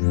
Hi,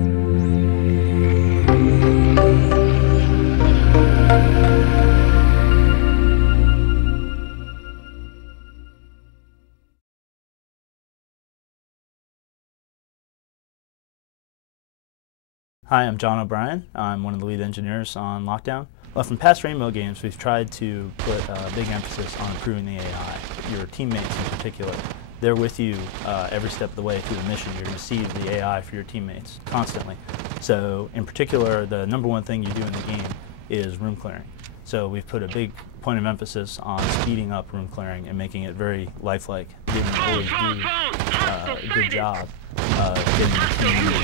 I'm John O'Brien. I'm one of the lead engineers on Lockdown. Well, from past Rainbow games, we've tried to put a big emphasis on improving the AI. Your teammates in particular, they're with you every step of the way through the mission. You're going to see the AI for your teammates constantly. So in particular, the number one thing you do in the game is room clearing. So we've put a big point of emphasis on speeding up room clearing and making it very lifelike. You didn't always do a good job of getting the team to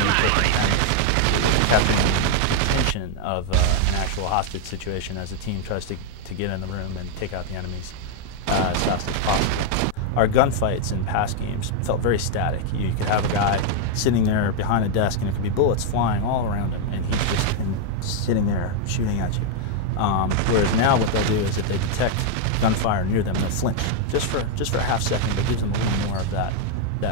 capturing the tension of an actual hostage situation as the team tries to get in the room and take out the enemies as fast as possible. Our gunfights in past games felt very static. You could have a guy sitting there behind a desk and it could be bullets flying all around him and he's just sitting there shooting at you. Whereas now what they'll do is if they detect gunfire near them, they'll flinch just for a half second, but gives them a little more of that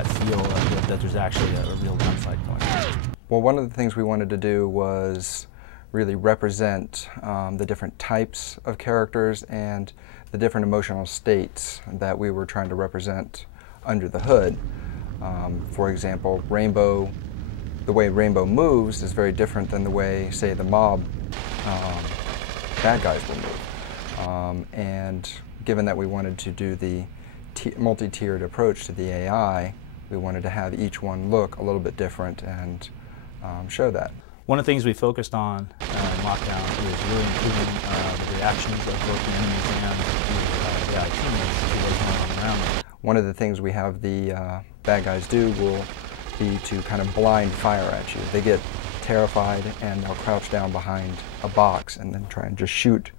feel that there's actually a real gunfight going on. Well, one of the things we wanted to do was really represent the different types of characters and the different emotional states that we were trying to represent under the hood. For example, the way Rainbow moves is very different than the way, say, the mob bad guys will move. And given that we wanted to do the multi-tiered approach to the AI, we wanted to have each one look a little bit different and show that. One of the things we focused on in Lockdown is really improving the reactions of both the enemies and the AI teammates to what's going on around them. One of the things we have the bad guys do will be to kind of blind fire at you. They get terrified and they'll crouch down behind a box and then try and just shoot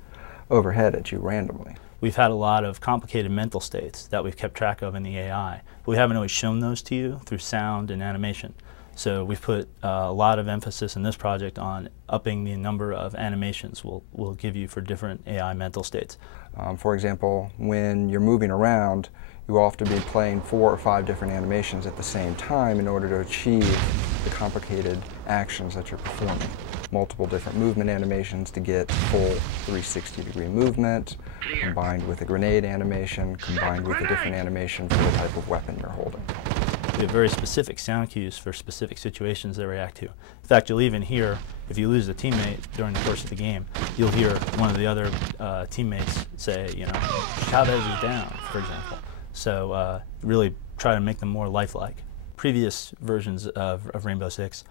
overhead at you randomly. We've had a lot of complicated mental states that we've kept track of in the AI. We haven't always shown those to you through sound and animation. So we've put a lot of emphasis in this project on upping the number of animations we'll give you for different AI mental states. For example, when you're moving around, you will often be playing 4 or 5 different animations at the same time in order to achieve the complicated actions that you're performing. Multiple different movement animations to get full 360-degree movement, combined with a grenade animation, combined with a different animation for the type of weapon you're holding. We have very specific sound cues for specific situations they react to. In fact, you'll even hear, if you lose a teammate during the course of the game, you'll hear one of the other teammates say, you know, Chavez is down, for example. So really try to make them more lifelike. Previous versions of Rainbow Six,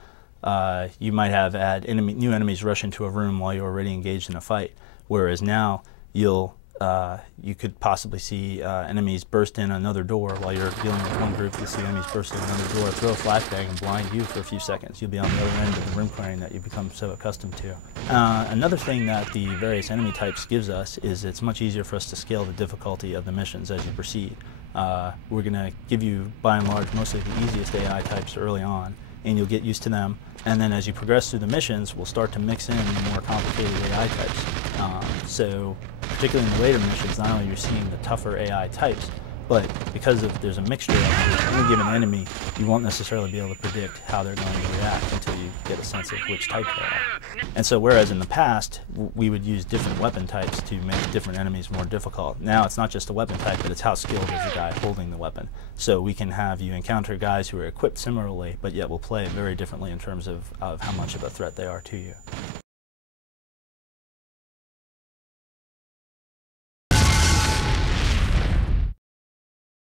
you might have had new enemies rush into a room while you're already engaged in a fight, whereas now you could possibly see enemies burst in another door while you're dealing with one group. You'll see enemies burst in another door, throw a flashbang and blind you for a few seconds. You'll be on the other end of the room clearing that you've become so accustomed to. Another thing that the various enemy types gives us is it's much easier for us to scale the difficulty of the missions as you proceed. We're going to give you, by and large, mostly the easiest AI types early on, and you'll get used to them. And then as you progress through the missions, we'll start to mix in the more complicated AI types. So particularly in the later missions, not only are you seeing the tougher AI types, but because there's a mixture of any given enemy, you won't necessarily be able to predict how they're going to react until you get a sense of which type they are. And so whereas in the past, we would use different weapon types to make different enemies more difficult, now it's not just a weapon type, but it's how skilled is the guy holding the weapon. So we can have you encounter guys who are equipped similarly, but yet will play very differently in terms of how much of a threat they are to you.